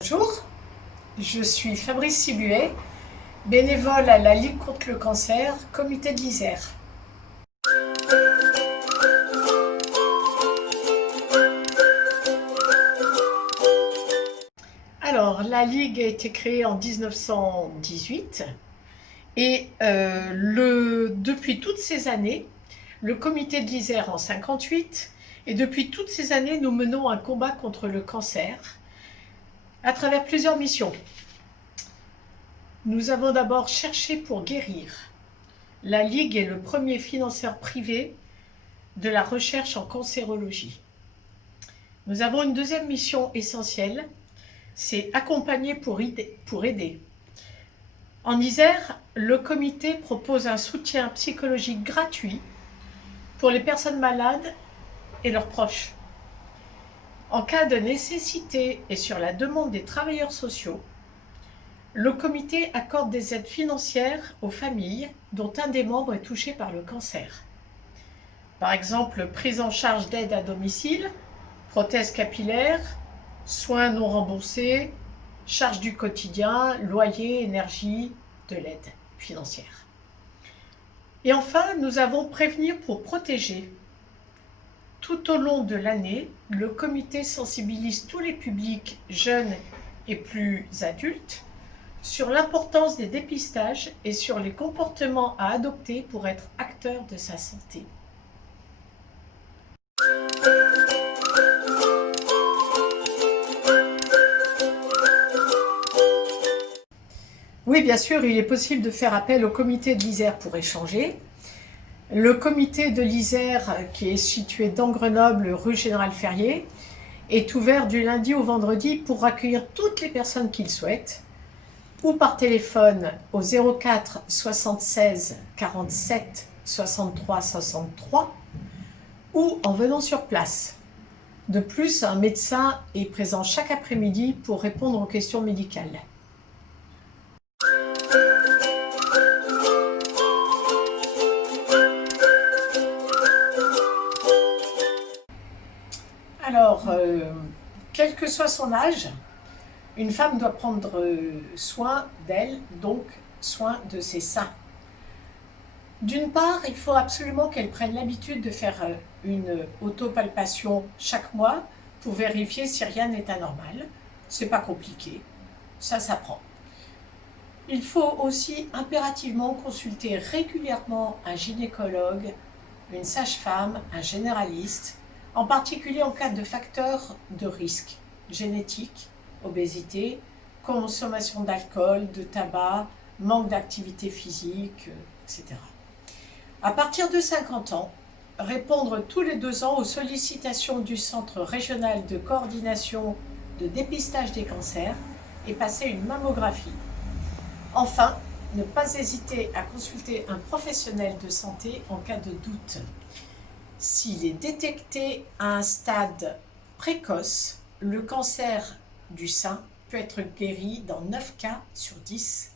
Bonjour, je suis Fabrice Sibuet, bénévole à la Ligue contre le cancer, comité de l'Isère. Alors, la Ligue a été créée en 1918 et depuis toutes ces années, le comité de l'Isère en 58, et depuis toutes ces années, nous menons un combat contre le cancer à travers plusieurs missions. Nous avons d'abord cherché pour guérir. La Ligue est le premier financeur privé de la recherche en cancérologie. Nous avons une deuxième mission essentielle, c'est accompagner pour aider. En Isère, le comité propose un soutien psychologique gratuit pour les personnes malades et leurs proches. En cas de nécessité et sur la demande des travailleurs sociaux, le comité accorde des aides financières aux familles dont un des membres est touché par le cancer. Par exemple, prise en charge d'aide à domicile, prothèses capillaires, soins non remboursés, charges du quotidien, loyer, énergie, de l'aide financière. Et enfin, nous avons prévenir pour protéger. Tout au long de l'année, le comité sensibilise tous les publics jeunes et plus adultes sur l'importance des dépistages et sur les comportements à adopter pour être acteur de sa santé. Oui, bien sûr, il est possible de faire appel au comité de l'Isère pour échanger. Le comité de l'Isère, qui est situé dans Grenoble, rue Général Ferrier, est ouvert du lundi au vendredi pour accueillir toutes les personnes qui le souhaitent, ou par téléphone au 04 76 47 63 63, ou en venant sur place. De plus, un médecin est présent chaque après-midi pour répondre aux questions médicales. Alors, quel que soit son âge, une femme doit prendre soin d'elle, donc soin de ses seins. D'une part, il faut absolument qu'elle prenne l'habitude de faire une autopalpation chaque mois pour vérifier si rien n'est anormal. C'est pas compliqué, ça s'apprend. Il faut aussi impérativement consulter régulièrement un gynécologue, une sage-femme, un généraliste, en particulier en cas de facteurs de risque génétique, obésité, consommation d'alcool, de tabac, manque d'activité physique, etc. À partir de 50 ans, répondre tous les 2 ans aux sollicitations du Centre régional de coordination de dépistage des cancers et passer une mammographie. Enfin, ne pas hésiter à consulter un professionnel de santé en cas de doute. S'il est détecté à un stade précoce, le cancer du sein peut être guéri dans 9 cas sur 10.